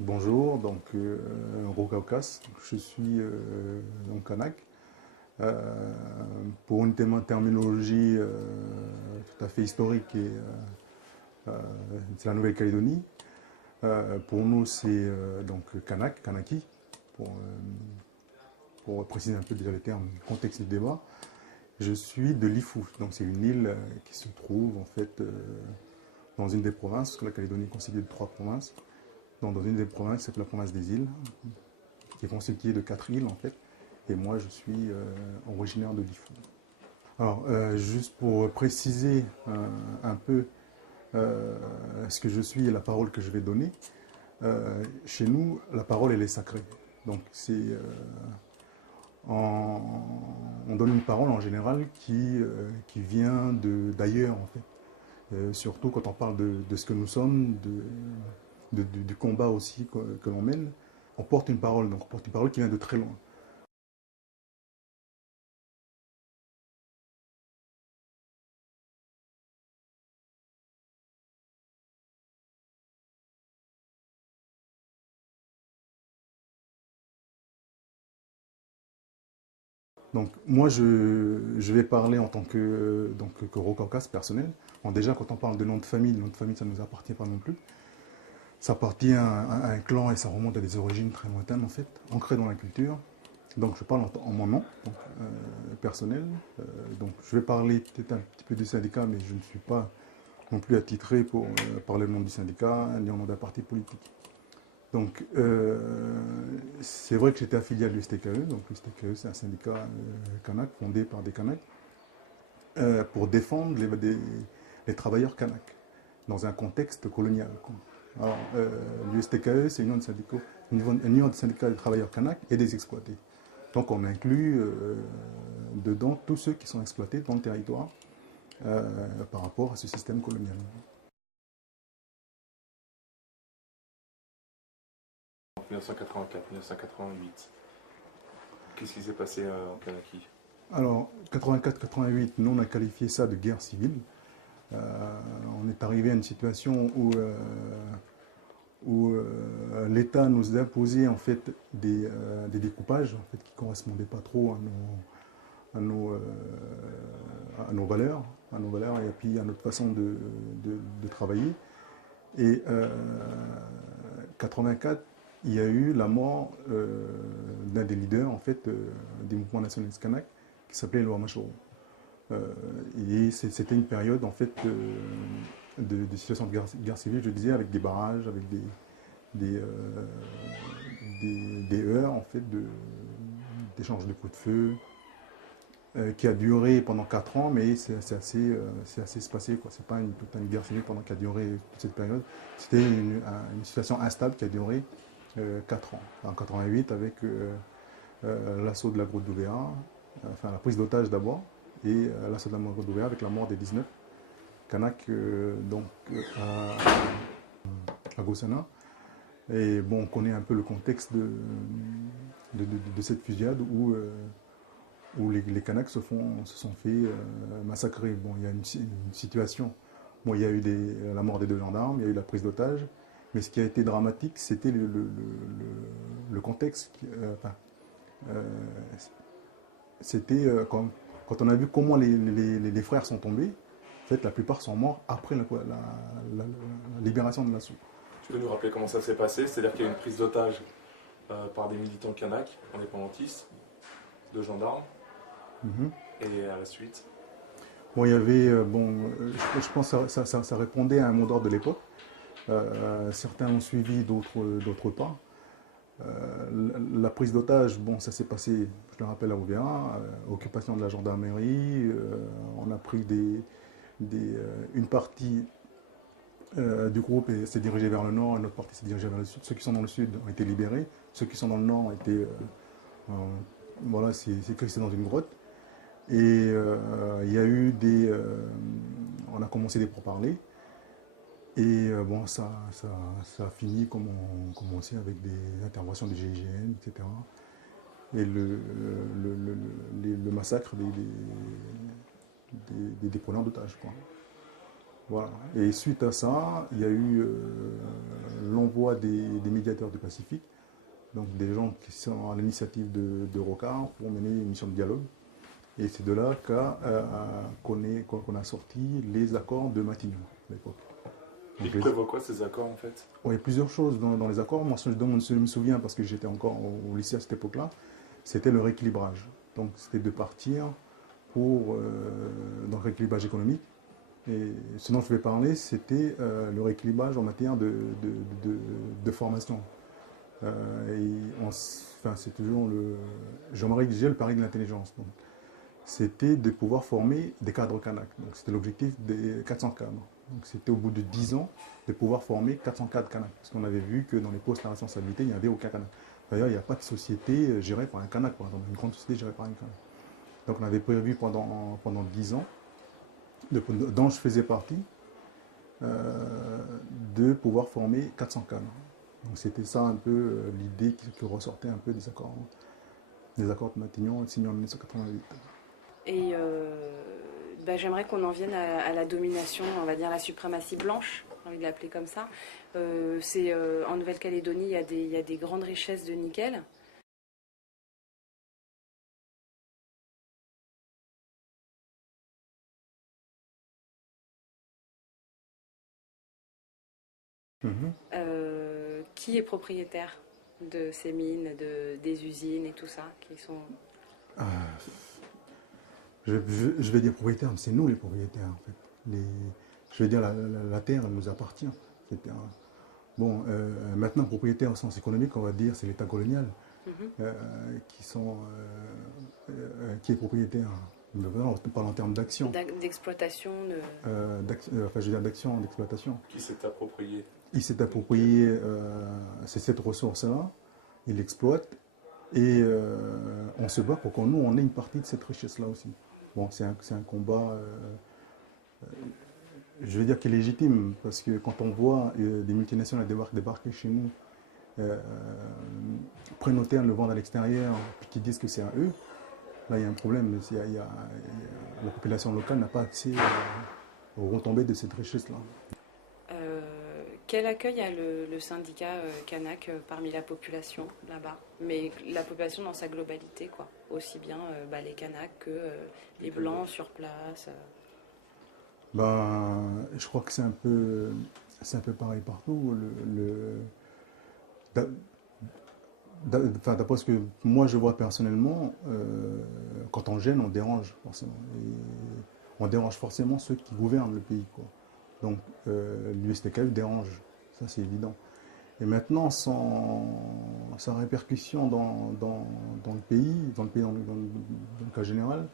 Bonjour, donc Rocaucas, je suis donc kanak. Euh, pour une terminologie tout à fait historique, euh, c'est la Nouvelle-Calédonie. Pour nous, c'est donc kanak, kanaki, pour préciser un peu déjà les termes, le contexte du débat. Je suis de Lifou, donc c'est une île qui se trouve en fait dans une des provinces, parce que la Calédonie est constituée de 3 provinces. Donc, dans une des provinces, c'est la province des îles, qui est constituée de 4 îles en fait. Et moi, je suis originaire de Lifou. Alors, juste pour préciser un peu ce que je suis et la parole que je vais donner, chez nous, la parole, elle est sacrée. Donc, on donne une parole en général qui vient d'ailleurs, en fait. Surtout quand on parle de ce que nous sommes, du combat aussi que l'on mène, on porte une parole, donc on porte une parole qui vient de très loin. Donc moi, je vais parler en tant que Rocaucas personnel. Bon, déjà, quand on parle de nom de famille, ça ne nous appartient pas non plus. Ça appartient à un clan et ça remonte à des origines très lointaines, en fait, ancrées dans la culture. Donc je parle en mon nom donc, personnel. Donc je vais parler peut-être un petit peu du syndicat, mais je ne suis pas non plus attitré pour parler au nom du syndicat ni au nom d'un parti politique. Donc, c'est vrai que j'étais affilié à l'USTKE. Donc, l'USTKE, c'est un syndicat kanak fondé par des kanaks pour défendre les travailleurs kanaks dans un contexte colonial. Alors, l'USTKE, c'est une union de syndicats des travailleurs kanaks et des exploités. Donc, on inclut dedans tous ceux qui sont exploités dans le territoire par rapport à ce système colonial. 1984-1988. Qu'est-ce qui s'est passé en Kanaki? Alors, 84-88, nous, on a qualifié ça de guerre civile. Euh, on est arrivé à une situation où l'État nous a imposé en fait des découpages en fait, qui ne correspondaient pas trop à nos, euh, à nos valeurs et puis à notre façon de travailler. Et 84, il y a eu la mort d'un des leaders en fait des mouvements nationalistes kanak qui s'appelait Loa Machoro. Et c'était une période en fait de situation de guerre civile, je disais, avec des barrages, avec des, euh, des heurts en fait d'échange de coups de feu, qui a duré pendant 4 ans, mais c'est assez espacé. C'est pas une guerre civile pendant qui a duré toute cette période. C'était une situation instable qui a duré 4 ans. En 88, avec l'assaut de la grotte d'Ouvéa, enfin la prise d'otage d'abord, et l'assaut de la grotte d'Ouvéa avec la mort des 19 Kanak à Gossana. Et bon, on connaît un peu le contexte de cette fusillade où les Kanaks se sont fait massacrer. Bon, il y a une situation. Bon, il y a eu la mort des 2 gendarmes, il y a eu la prise d'otage, mais ce qui a été dramatique, c'était le contexte. Enfin, euh, c'était quand on a vu comment les frères sont tombés. En fait, la plupart sont morts après la libération de l'assaut. Tu peux nous rappeler comment ça s'est passé? C'est-à-dire qu'il y a eu une prise d'otage par des militants kanak, indépendantistes, de gendarmes, Mhm. et à la suite. Bon, il y avait, je pense que ça répondait à un mot d'ordre de l'époque. Certains ont suivi, d'autres pas. La prise d'otage, bon, ça s'est passé, je le rappelle, à Ouvéa, occupation de la gendarmerie. On a pris une partie du groupe s'est dirigée vers le nord, une autre partie s'est dirigée vers le sud. Ceux qui sont dans le sud ont été libérés, ceux qui sont dans le nord ont été, voilà, c'est que c'est dans une grotte. Et il y a eu on a commencé des pourparlers. Et bon, ça a fini comme on sait avec des interventions des GIGN, etc. Et le massacre des preneurs d'otages, quoi. Voilà. Et suite à ça, il y a eu l'envoi des médiateurs du Pacifique, donc des gens qui sont à l'initiative de Rocard pour mener une mission de dialogue. Et c'est de là qu'on a sorti les accords de Matignon à l'époque. Ils prévoient quoi ces accords en fait? Il y a plusieurs choses dans les accords. Moi, ce dont je me souviens, parce que j'étais encore au lycée à cette époque-là, c'était le rééquilibrage. Donc, c'était de partir pour donc rééquilibrage économique. Et ce dont je vais parler, c'était le rééquilibrage en matière de formation. Enfin, c'est toujours le. J'aimerais que j'ai le pari de l'intelligence. C'était de pouvoir former des cadres Kanak. Donc, c'était l'objectif des 400 cadres. Donc, c'était au bout de 10 ans de pouvoir former 400 cadres Kanak. Parce qu'on avait vu que dans les postes à responsabilité, il n'y avait aucun Kanak. D'ailleurs, il n'y a pas de société gérée par un Kanak, par exemple, une grande société gérée par un Kanak. Donc, on avait prévu pendant 10 ans, dont je faisais partie, de pouvoir former 400 cadres. Donc, c'était ça un peu l'idée qui ressortait un peu des accords de Matignon signés en 1988. Et j'aimerais qu'on en vienne à la domination, on va dire la suprématie blanche, j'ai envie de l'appeler comme ça. En Nouvelle-Calédonie, il y a des grandes richesses de nickel. Qui est propriétaire de ces mines, des usines et tout ça qui sont... Je vais dire propriétaire, mais c'est nous les propriétaires en fait. Je vais dire la terre, elle nous appartient. Bon, maintenant propriétaire au sens économique, on va dire c'est l'État colonial qui est propriétaire. On parle en termes d'action. D'exploitation enfin, je veux dire d'action, d'exploitation. Qui s'est approprié? Il s'est approprié cette ressource-là, il l'exploite et on se bat pour que nous, on ait une partie de cette richesse-là aussi. Bon, c'est un combat, je veux dire, qui est légitime, parce que quand on voit des multinationales débarquer chez nous, prennent nos terres, le vendent à l'extérieur, puis qui disent que c'est à eux, là il y a un problème. La population locale n'a pas accès aux retombées de cette richesse-là. Quel accueil a le syndicat Kanak parmi la population là-bas? Mais la population dans sa globalité, quoi. Aussi bien les Kanaks que les Blancs sur place. Je crois que c'est un peu pareil partout. D'après ce que moi je vois personnellement, quand on gêne, on dérange forcément. Et on dérange forcément ceux qui gouvernent le pays, quoi. Donc l'USTKF dérange, ça c'est évident. Et maintenant, sa répercussion dans le pays, dans le cas général,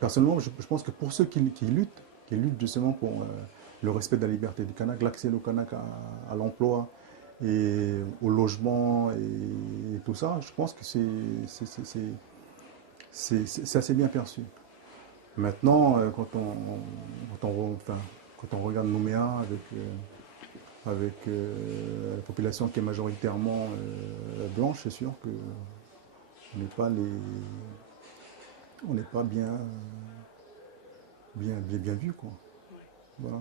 personnellement, je pense que pour ceux qui luttent justement pour le respect de la liberté du Kanak, l'accès au Kanak à l'emploi et au logement et tout ça, je pense que c'est assez bien perçu. Maintenant, quand on regarde Nouméa avec la population qui est majoritairement blanche, c'est sûr que on n'est pas bien vu, quoi. Voilà.